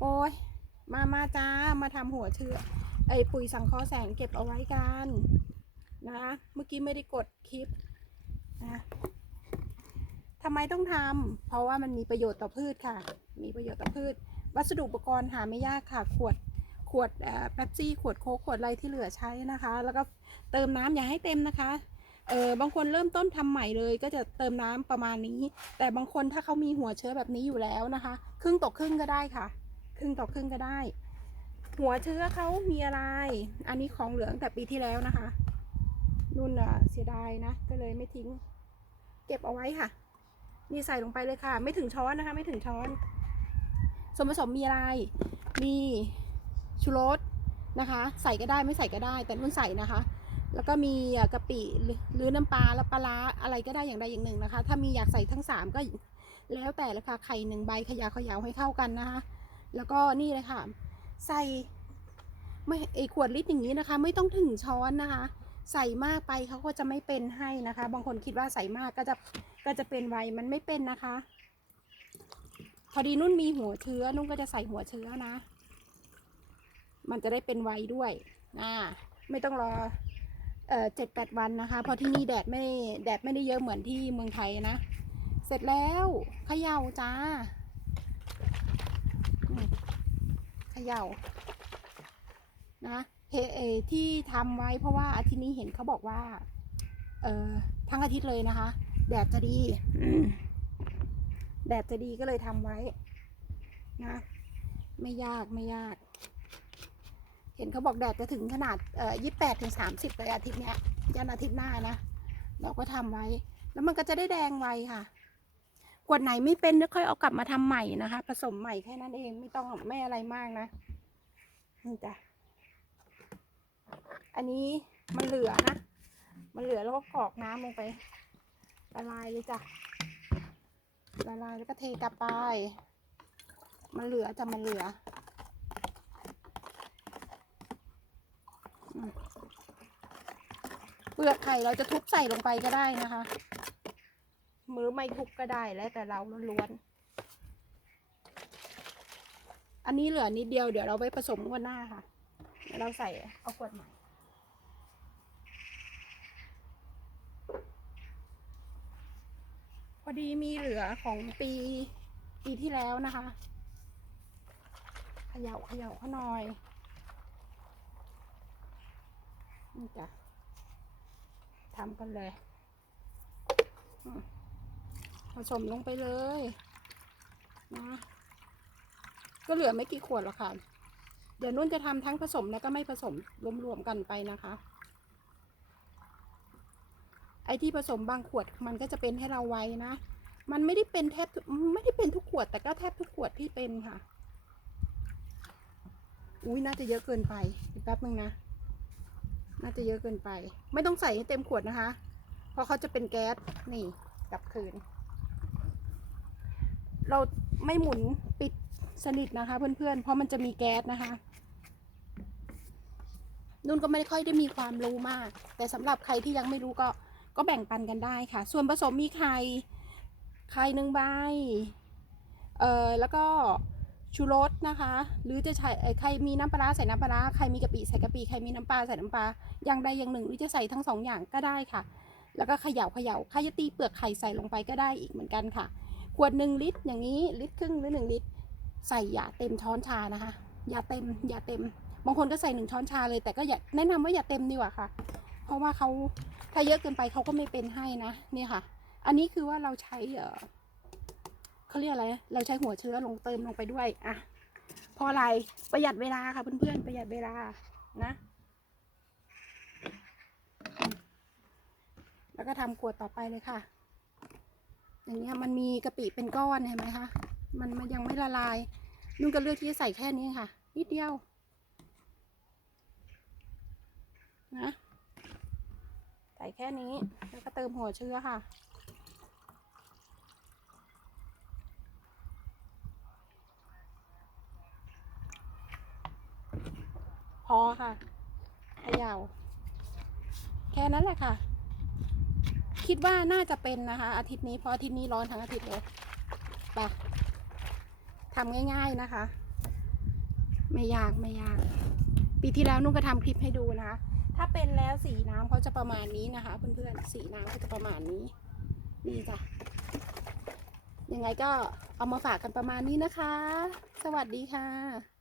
โอ้ยมามาจ้า มาทำหัวเชื้อไอ้ปุ๋ยสังเคราะห์แสงเก็บเอาไว้กันนะ เมื่อกี้ไม่ได้กดคลิปนะทำไมต้องทำเพราะว่ามันมีประโยชน์ต่อพืชค่ะ มีประโยชน์ต่อพืช วัสดุอุปกรณ์หาไม่ยากค่ะ ขวดขวดเอ่อเป๊ปซี่ขวดโค้กขวดอะไรที่เหลือใช้นะคะ แล้วก็เติมน้ำอย่าให้เต็มนะคะเออบางคนเริ่มต้นทำใหม่เลย ก็จะเติมน้ำประมาณนี้ แต่บางคนถ้าเขามีหัวเชื้อแบบนี้อยู่แล้วนะคะ ครึ่งต่อครึ่งก็ได้ค่ะ ครึ่งต่อครึ่งก็ได้ หัวเชื้อเขามีอะไร อันนี้ของเหลืองแต่ปีที่แล้วนะคะ นุ่นอะเสียดายนะ ก็เลยไม่ทิ้ง เก็บเอาไว้ค่ะ นี่ใส่ลงไปเลยค่ะ ไม่ถึงช้อนนะคะ ไม่ถึงช้อน ส่วนผสมมีอะไร มีชูรสนะคะ ใส่ก็ได้ไม่ใส่ก็ได้ แต่นุ่นใส่นะคะแล้วก็มีกะปิหรือน้ำปลาและปลาร้าอะไรก็ได้อย่างใดอย่างหนึ่งนะคะ ถ้ามีอยากใส่ทั้งสามก็แล้วแต่ละค่ะไข่หนึ่งใบขยาขยาวให้เข้ากันนะคะ แล้วก็นี่เลยค่ะ ใส่ไม่ไอขวดลิตรอย่างนี้นะคะ ไม่ต้องถึงช้อนนะคะ ใส่มากไปเขาก็จะไม่เป็นให้นะคะ บางคนคิดว่าใส่มากก็จะก็จะเป็นไวมันไม่เป็นนะคะ พอดีนุ่นมีหัวเชื้อนุ่นก็จะใส่หัวเชื้อนะ มันจะได้เป็นไวด้วยอ่าไม่ต้องรอเอ่อเจ็ดแปดวันนะคะเพราะที่นี่แดดไม่แดดไม่ได้เยอะเหมือนที่เมืองไทยนะ เสร็จแล้วเขย่าจ้าอืมเข ย่านะเฮเอที่ทำไว้เพราะว่าอาทิตย์นี้เห็นเขาบอกว่า เอ่อทั้งอาทิตย์เลยนะคะ แดดจะดีแดดจะดีก็เลยทำไว้ นะ ไม่ยากไม่ยาก เห็นเขาบอกแดดจะถึงขนาดเอ่อยี่แปดถึงสามสิบเลยอาทิตย์เนี้ยยันอาทิตย์หน้านะเราก็ทำไว้ แล้วมันก็จะได้แดงไวค่ะ ขวดไหนไม่เป็นก็ค่อยเอากลับมาทำใหม่นะคะ ผสมใหม่แค่นั้นเองไม่ต้องไม่อะไรมากนะนี่จ้ะอันนี้มันเหลือนะมันเหลือแล้วก็กรอกน้ำลงไปละลายเลยจ้ะละลายแล้วก็เทกลับไป มันเหลือจะมันเหลือเปลือกไข่เราจะทุบใส่ลงไปก็ได้นะคะ มือไม่ทุบก็ได้แล้วแต่เราล้วนๆอันนี้เหลือนิดเดียวเดี๋ยวเราไปผสมกันหน้าค่ะเดี๋ยวเราใส่เอาขวดใหม่พอดีมีเหลือของปีปีที่แล้วนะคะเขย่าเขย่าเขาหน่อยนี่จ้ะทำกันเลยอืม ผสมลงไปเลยนะก็เหลือไม่กี่ขวดหรอกค่ะ เดี๋ยวนุ่นจะทำทั้งผสมแล้วก็ไม่ผสมรวมๆกันไปนะคะ ไอที่ผสมบางขวดมันก็จะเป็นให้เราไว้นะ มันไม่ได้เป็นแทบไม่ได้เป็นทุกขวด แต่ก็แทบทุกขวดที่เป็นค่ะ อุ้ยน่าจะเยอะเกินไปแป๊บนึงนะ น่าจะเยอะเกินไป ไม่ต้องใส่ให้เต็มขวดนะคะ เพราะเขาจะเป็นแก๊สนี่กลับคืน เราไม่หมุนปิดสนิทนะคะ เพื่อนๆ เพราะมันจะมีแก๊สนะคะ นุ่นก็ไม่ค่อยได้มีความรู้มาก แต่สำหรับใครที่ยังไม่รู้ก็ก็แบ่งปันกันได้ค่ะ ส่วนผสมมีไข่ไข่หนึ่งใบเอ่อแล้วก็ชูรสนะคะ หรือจะใช้เอ่อใครมีน้ำปลาใส่น้ำปลาร้าใครมีกะปิใส่กะปิใครมีน้ำปลาใส่น้ำปลาอย่างใดอย่างหนึ่งหรือจะใส่ทั้งสองอย่างก็ได้ค่ะ แล้วก็เขย่าเขย่าใครจะตีเปลือกไข่ใส่ลงไปก็ได้อีกเหมือนกันค่ะ ขวดหนึ่งลิตรอย่างนี้ลิตรครึ่งหรือหนึ่งลิตร ใส่อย่าเต็มช้อนชานะคะ อย่าเต็มอย่าเต็ม บางคนก็ใส่หนึ่งช้อนชาเลยแต่ก็อย่าแนะนำว่าอย่าเต็มดีกว่าค่ะ เพราะว่าเขาถ้าเยอะเกินไปเขาก็ไม่เป็นให้นะนี่ค่ะ อันนี้คือว่าเราใช้เออเขาเรียกอะไร เราใช้หัวเชื้อลงเติมลงไปด้วยอะพราะอะไรประหยัดเวลาค่ะเพื่อนๆประหยัดเวลานะ แล้วก็ทำขวดต่อไปเลยค่ะ อย่างเงี้ยมันมีกะปิเป็นก้อนเห็นไหมคะมันมันยังไม่ละลายนุ่นก็เลือกที่จะใส่แค่นี้ค่ะ นิดเดียวนะใส่แค่นี้แล้วก็เติมหัวเชื้อค่ะพอค่ะขย่าแค่นั้นแหละค่ะ คิดว่าน่าจะเป็นนะคะ อาทิตย์นี้เพราะอาทิตย์นี้ร้อนทั้งอาทิตย์เลยไปทำง่าย ๆนะคะ ไม่ยากไม่ยาก ปีที่แล้วนุ่นก็ทำคลิปให้ดูนะคะ ถ้าเป็นแล้วสีน้ำเขาจะประมาณนี้นะคะ เพื่อนๆสีน้ำเขาจะประมาณนี้นี่จ้ะยังไงก็เอามาฝากกันประมาณนี้นะคะ สวัสดีค่ะ